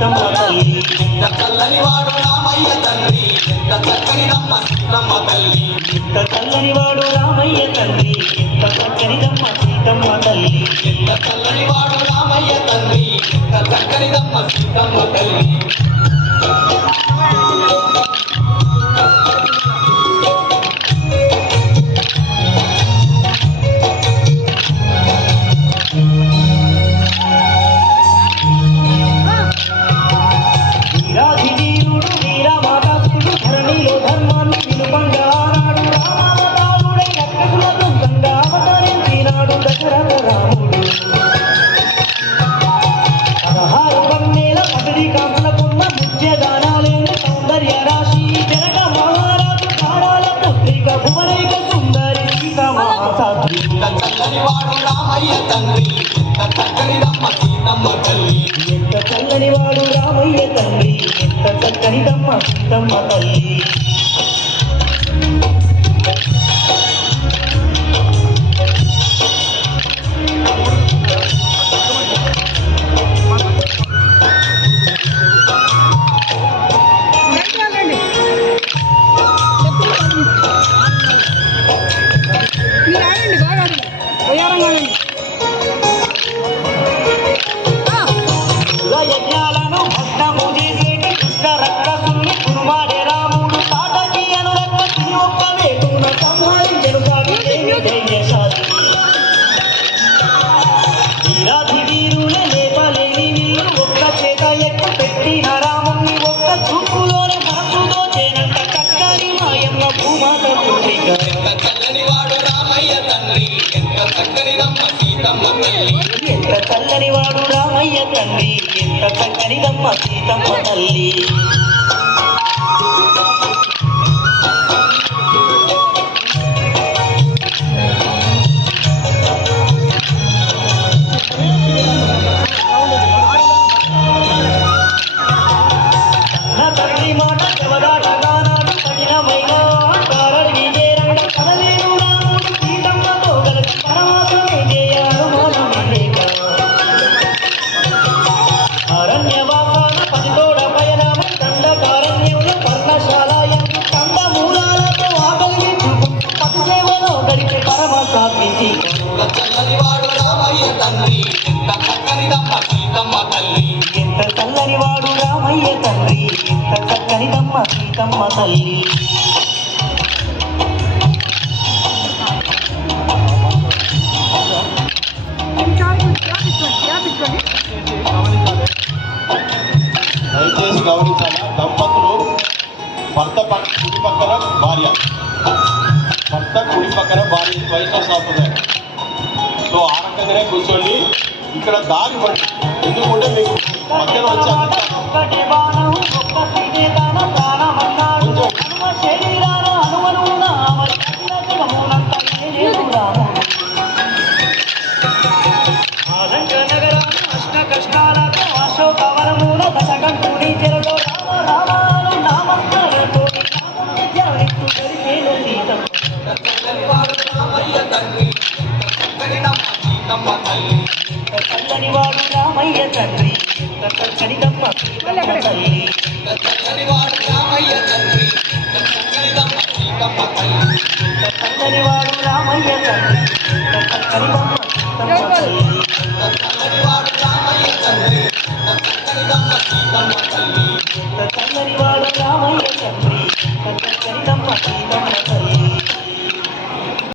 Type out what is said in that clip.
సీతమ్మ తల్లి ఎంత చల్లని వాడు రామయ్య తండ్రి ఎంత చక్కనిదమ్మ సీతమ్మ తల్లి ఇంత చల్లని వాడు రామయ్య తండ్రి ఇంత చక్కనిదమ్మ సీతమ్మ తల్లి ఎంత చల్లని వాడు రామయ్య తండ్రి ఎంత చక్కనిదమ్మ సీతమ్మ తల్లి ఎంత చల్లని వాడు రామయ్య తండ్రి? ఎంత చక్కనిదమ్మ సీతమ్మ తల్లి? ఎంత చక్కని వాడు రామయ్య తండ్రి ఎంత సీతమ్మ తల్లి? రామయ్య తండ్రి ఎంత చక్కనిదమ్మ సీతమ్మ తల్లి ఎంత చల్లని వాడు రామయ్య తండ్రి ఎంత చక్కనిదమ్మ సీతమ్మ తల్లి మాట చెవదాటగా చల్లని వాడు రామయ్య తండ్రి ఎంత చక్కనిదమ్మ సీతమ్మ తల్లి ఎంత చల్లని వాడు రామయ్య తండ్రి ఎంత చక్కనిదమ్మ సీతమ్మ తల్లి దయచేసి గమనించాలి దంపతులు భర్త పక్క కుడి పక్కన భార్య భర్త కుడి పక్కన భార్య వైష్ణవ సాంప్రదాయం సో ఆ రకంగానే కూర్చోండి. ఇక్కడ దారి పడి ఎందుకంటే మీకు మధ్యలో వచ్చి అందిస్తాను అశోకవరము చక్కనిదమ్మ సీతమ్మ తల్లి ఎంత చల్లని వాడు రామయ్య